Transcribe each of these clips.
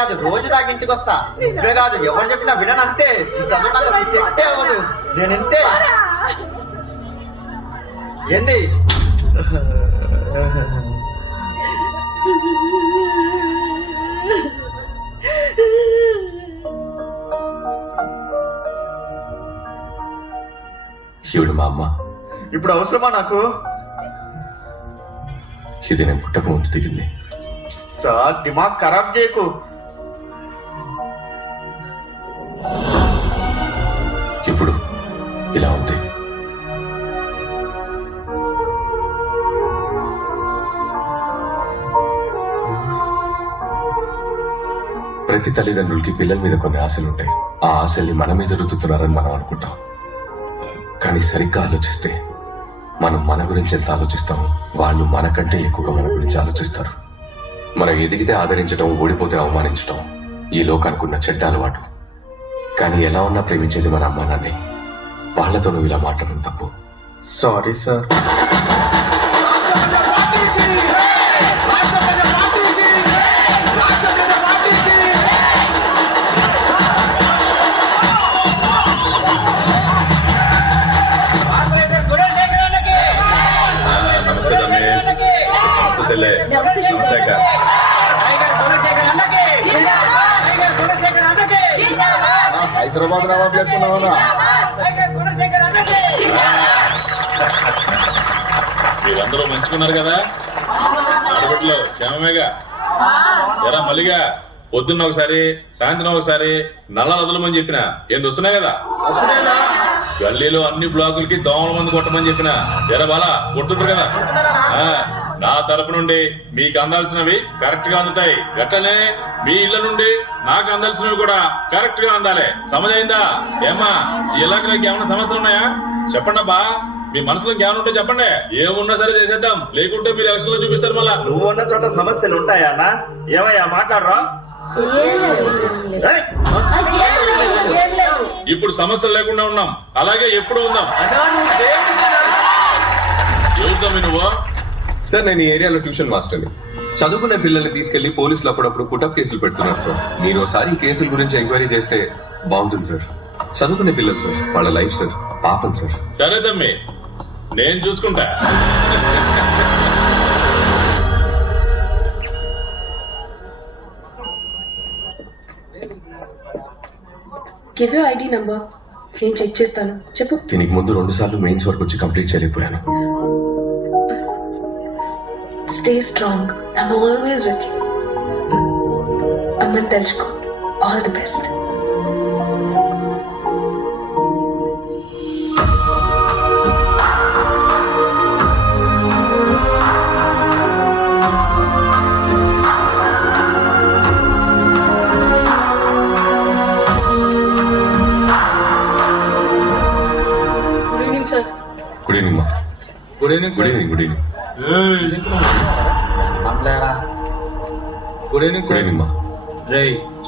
కాదు రోజు దాకా ఇంటికి వస్తా. నువ్వే కాదు ఎవరు చెప్పినా వినను అంతే. ఈ చదువు నాకు అసలు సెట్టే అవ్వదు. నేను ఇంతే. ఏంది శివుడు మా అమ్మ. ఇప్పుడు అవసరమా నాకు? ఇది నేను పుట్టక ముందు దిగింది. సార్ దిమాగ్ ఖరాబ్ చేయకు. ఇప్పుడు ఇలా ఉంది. ప్రతి తల్లిదండ్రులకి పిల్లల మీద కొన్ని ఆశలుంటాయి. ఆ ఆశల్ని మన మీద రుద్దుతున్నారని మనం అనుకుంటాం. కానీ సరిగ్గా ఆలోచిస్తే మనం మన గురించి ఎంత ఆలోచిస్తామో వాళ్ళు మనకంటే ఎక్కువగా మన గురించి ఆలోచిస్తారు. మనం ఎదిగితే ఆదరించడం, ఓడిపోతే అవమానించడం ఈ లోకానికున్న చెడ్డ అలవాటు. కానీ ఎలా ఉన్నా ప్రేమించేది మన అమ్మా నాన్నే. వాళ్లతో నువ్వు ఇలా మాట్లాడడం తప్పు. Sorry sir. హైదరాబాద్ నవాబ్ లేకున్నావా? మీరందరూ మంచుకున్నారు కదా? ఆడబిడ్డలో క్షేమమేగా? ఎరా మల్లిగా పొద్దున్న ఒకసారి సాయంత్రం ఒకసారి నల్ల వదలమని చెప్పిన ఏం వస్తున్నాయి కదా? గల్లీలో అన్ని బ్లాకులకి దోమల మందు కొట్టమని చెప్పిన ఎరా బాలా కొడుతుంటారు కదా? నా తరపు నుండి మీకు అందాల్సినవి కరెక్ట్ గా అందుతాయి. గట్టనే మీ ఇళ్ల నుండి నాకు అందాల్సినవి కూడా కరెక్ట్ గా అందాలి. సమజైందా? ఏమ్మా ఈ ఇలాంటి ఏమైనా సమస్యలు ఉన్నాయా? చెప్పండి అబ్బా. మీ మనసులో జ్ఞానం ఉంటే చెప్పండి. ఏమున్నా సరే చేసేద్దాం. లేకుంటే మీరు ఎలక్షన్ లో చూపిస్తారు. మళ్ళా నువ్వు ఉన్న చోట సమస్యలు ఉంటాయా అన్న? ఏమయ్యా మాట్లాడరా? ఇప్పుడు సమస్యలు లేకుండా ఉన్నాం, అలాగే ఎప్పుడు ఉందాం. చూద్దాం. నువ్వు సార్, నేను ఈ ఏరియాలో ట్యూషన్ మాస్టర్ని. చదువుకునే పిల్లల్ని తీసుకెళ్లి పోలీసులు అప్పుడప్పుడు పుటప్ కేసులు పెడుతున్నారు సార్. మీరు ఒకసారి ఈ కేసుల గురించి ఎంక్వైరీ చేస్తే బాగుంటుంది సార్. చదువుకునే పిల్లలు సార్, వాళ్ళ లైఫ్ సార్, పాపం సార్. సరే తమ్మి, నేను చూసుకుంటా. Give you ID number. నేను చెక్ చేస్తాను. చెప్పు. దీనికి ముందు 2 సార్లు మెయిన్స్ వరకు వచ్చి కంప్లీట్ చేయలేకపోయాను. Stay strong. I'm always with you. అమ్మని తెలుసుకో. All the best. Good evening మా. Good evening. Good evening. Good evening. Good evening. Good evening మా. రే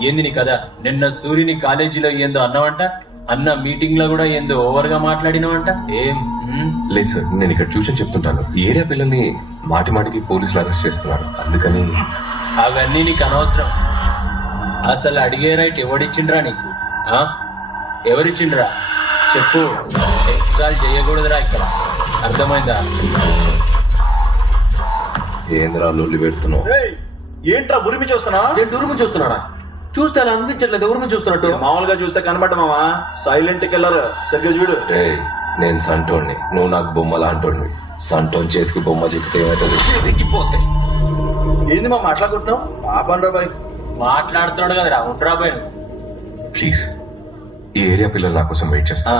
ఏంది నీ కదా? నిన్న సూర్యుని కాలేజీలో ఏందో అన్నావంట. అన్న మీటింగ్ లో కూడా ఏందో ఓవర్ గా మాట్లాడినావంట. ఏం? లేదు సార్, నేను ఇక్కడ ట్యూషన్ చెప్తుంటాను. ఈ ఏరియా పిల్లల్ని మాటి మాటికి పోలీసులు అరెస్ట్ చేస్తున్నారు. అందుకని అవన్నీ నీకు అనవసరం. అసలు అడిగే రైట్ ఎవడిచ్చిండ్రా నీకు? ఎవరిచ్చిండ్రా చెప్పు. ఎక్స్ట్రా చేయకూడదురా ఇక్కడ, అర్థమైందా? ఏంద్రా లొల్లి పెడుతున్నావు? ఏంట్రా ఉరిమి చూస్తున్నా? నేను ఉరిమి చూస్తున్నాడా? చూస్తే అలా అనిపించట్లేదు. ఉరిమి చూస్తున్నట్టు. మామూలుగా చూస్తే కనబడ్డ మావా. Silent killer. సరిగ్గా చూడు. నేను సంటోణ్ణి, నువ్వు నాకు బొమ్మలా అంటోండి. సంటోన్ చేతికి బొమ్మ చెప్తే ఏమవుతుంది? ఏంది మా మాట్లాడుకుంటున్నావు? ఆపండ్రా బాయ్. మాట్లాడుతున్నాడు కదరా, ఉంటారా బాయ్. ప్లీజ్, ఈ ఏరియా పిల్లలు నా కోసం వెయిట్ చేస్తా.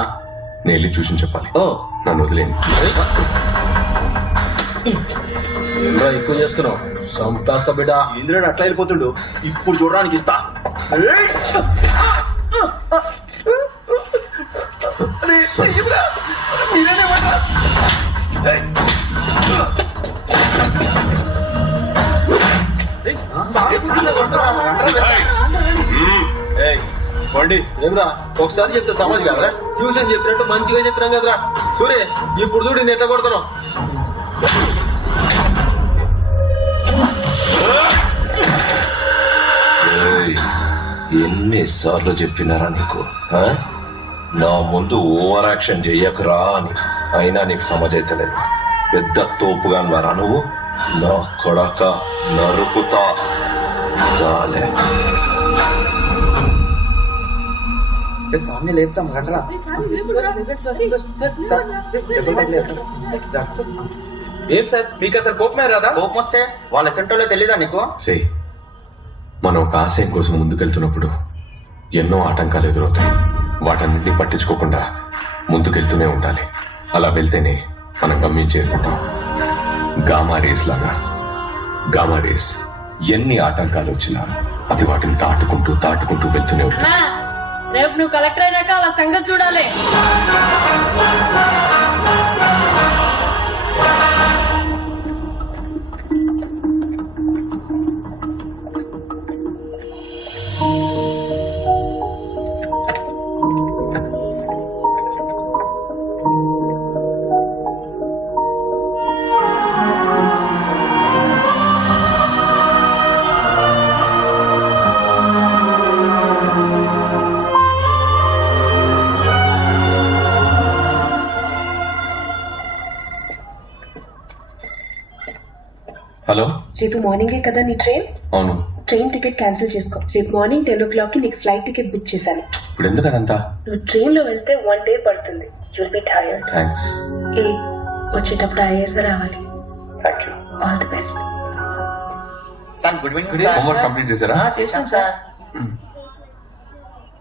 నేను వెళ్ళి ట్యూషన్ చెప్పాలి. నన్ను వదిలేండి. ఎక్కువ చేస్తున్నావు. సంపాస్తా బిడ్డ. ఇంద్రుడు అట్లా వెళ్ళిపోతుండు. ఇప్పుడు చూడడానికి ఇస్తా. పోండి. ఏమరా ఒకసారి చెప్తే సమాజ్ కదరా? ట్యూషన్ చెప్పినట్టు మంచిగా చెప్పినాం కదరా. సూర్య ఇప్పుడు చూడు నేను ఎట్లా కొడతాను. ఎన్నిసార్లు చెప్పినారా నీకు ఆ? నా ముందు ఓవర్ యాక్షన్ చెయ్యకరా అని అయినా నీకు సమజైతలేదు. పెద్ద తోపుగా వారా నువ్వు. నా కొడక నరుకుతా సాలే. सामने लेपता मगडरा ఏం సార్ మీకు అసలు కోపమే రాదా? కోపం వస్తే వాళ్ళ సెంటర్లో తెలీదా నీకు? రే, మనం ఒక ఆశయం కోసం ముందుకెళ్తున్నప్పుడు ఎన్నో ఆటంకాలు ఎదురవుతాయి. వాటన్నింటినీ పట్టించుకోకుండా ముందుకెళ్తూనే ఉండాలి. అలా వెళ్తేనే మనం గమ్యం చేరుకుంటాం. గామా రేస్ లాగా. గామా రేస్ ఎన్ని ఆటంకాలు వచ్చినా అది వాటిని దాటుకుంటూ వెళ్తూనే ఉంటుంది. రేపు నువ్వు కలెక్టర్ అయినాక అలా సంగతి చూడాలి. హలో, రేపు మార్నింగే కదా నీ ట్రైన్? అవును. ట్రైన్ టికెట్ క్యాన్సిల్ చేసుకో. రేపు మార్నింగ్ 10 o'clock కి నీకు ఫ్లైట్ టికెట్ బుక్ చేశాను. ఇప్పుడు ఎందుకు అదంతా? నువ్వు ట్రైన్ లో వెళ్తే 1 day పడుతుంది. You'll be tired. థ్యాంక్స్. వచ్చేటప్పుడు ఐఏఎస్ రావాలి. Thank you. All the best. Sir good evening sir. Homework complete చేశారా? చేశాం సార్.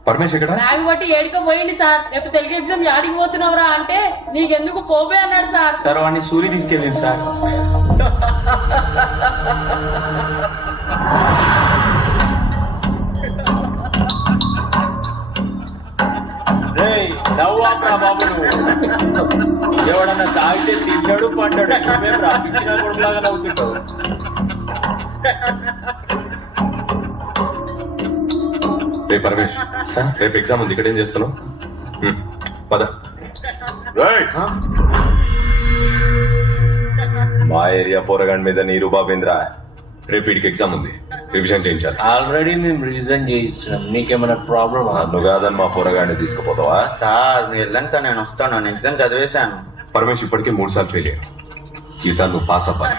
పరమేశ్ ఎక్కడ? బ్యాగ్ బట్టి ఏడుకో పోయింది సార్. రేపు తెలుగు ఎగ్జామ్ యాడికి పోతున్నావురా అంటే నీకెందుకు పోబే అన్నాడు సార్. సార్ వాడిని సూరి తీసుకెళ్ళింది సార్. నవ్వాపరా బాబు నువ్వు. ఎవడన్నా తాగితే తింటాడు పంటాడు. మేము రాపించిన కొడుకులాగా నవ్వుతుంటావు. రే పరమేశ్, రేపు ఎగ్జామ్ ఉంది. ఇక్కడ ఏం చేస్తున్నావు? పద. మా ఏరియా పోరగాడి మీద నీరు బాబేంద్రా. రేపు వీడికి ఎగ్జామ్ ఉంది, రివిజన్ చేయించాలి. ఆల్రెడీ మేము రివిజన్ చేయిస్తున్నాం. నీకేమైనా ప్రాబ్లమ్? నన్ను కాదని మా పోరగాడిని తీసుకుపోతావా? సార్ మీరు వెళ్ళండి సార్, నేను వస్తాను. నేను ఎగ్జామ్ చదివేశాను. పరమేశ్ ఇప్పటికే 3 సార్లు ఫెయిల్ అయ్యాడు. ఈసారి నువ్వు పాస్ అవ్వాలి.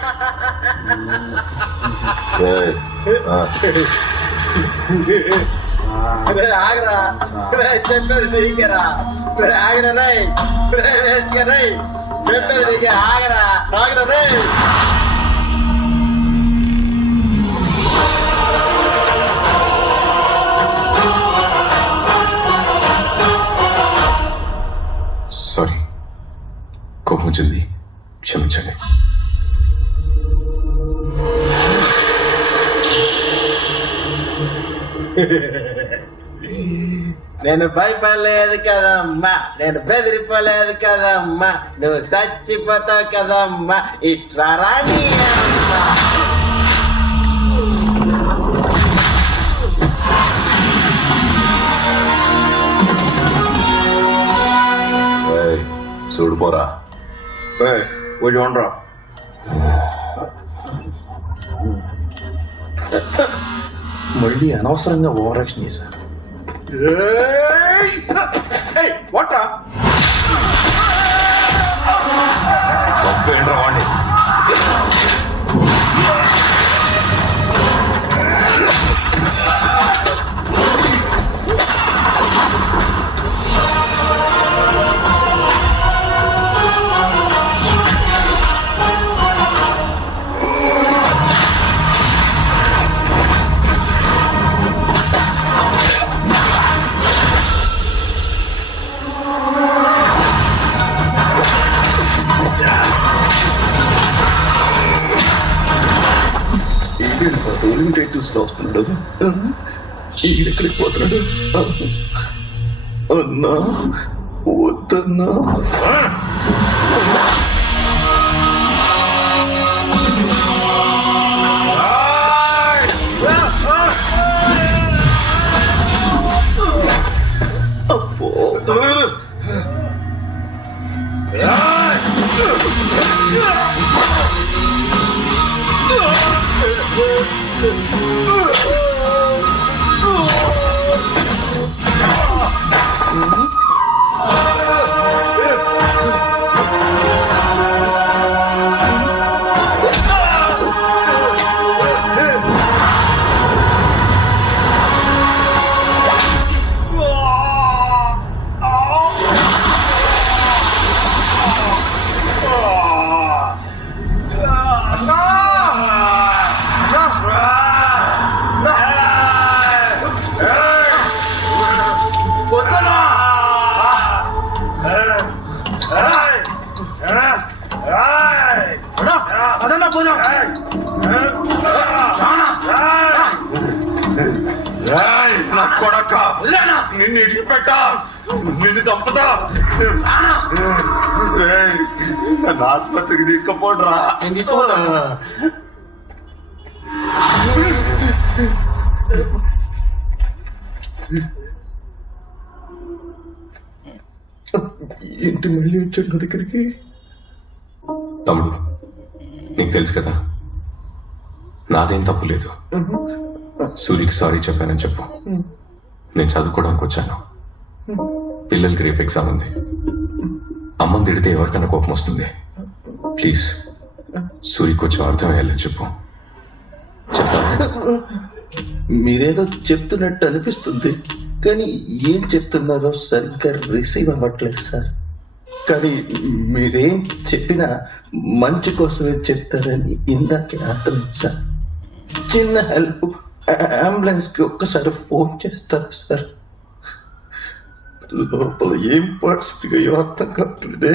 ఏయ్, ఆ. ఆగరా, చెప్పేది నీకేరా. ఆగరా చెప్పేది నీకే. ఆగరా రే. సారీ, కోపం వచ్చింది, క్షమించండి. నేను భయపడలేదు కదమ్మా, నేను బెదిరిపోలేదు కదమ్మా, నువ్వు చచ్చిపోతావు కదమ్మా. ఇట్లా రాని ఏయ్, చూడుపోరా. వీడు ఉండరా. మళ్ళీ అనవసరంగా ఓవర్ యాక్షన్ చేశాను. వాట్రా చంపేయండిరా వాడిని. టైటిల్స్ లో వస్తున్నాడు. ఎక్కడికి పోతున్నాడు? అన్నా వద్దన్నా. అప్పో నా కొడక నిన్ను ఇడిచిపెట్టా, నిన్ను చంపుతా. రేయ్, నన్ను ఆసుపత్రికి తీసుకుపోడ్రా. ఏంటి మళ్ళీ వచ్చాడు నా దగ్గరికి? తమ్ముడు, నీకు తెలుసు కదా నాదేం తప్పు లేదు. సూరికి సారీ చెప్పానని చెప్పు. నేను చదువుకోవడానికి వచ్చాను. పిల్లలకి రేపు ఎగ్జామ్ ఉంది. అమ్మని తిడితే ఎవరికైనా కోపం వస్తుంది. ప్లీజ్ సూరికి కొంచెం అర్థమయ్యేలా చెప్పు. చెప్తాను. మీరేదో చెప్తున్నట్టు అనిపిస్తుంది, కానీ ఏం చెప్తున్నారో సరిగ్గా రిసీవ్ అవ్వట్లేదు సార్. కానీ మీరేం చెప్పినా మంచి కోసమే చెప్తారని ఇందాకే అర్థమైంది సార్. చిన్న హెల్ప్, అంబులెన్స్ కి ఒక్కసారి ఫోన్ చేస్తారు సార్. లోపల ఏం పరిస్థితిగా అర్థం కావట్లేదే.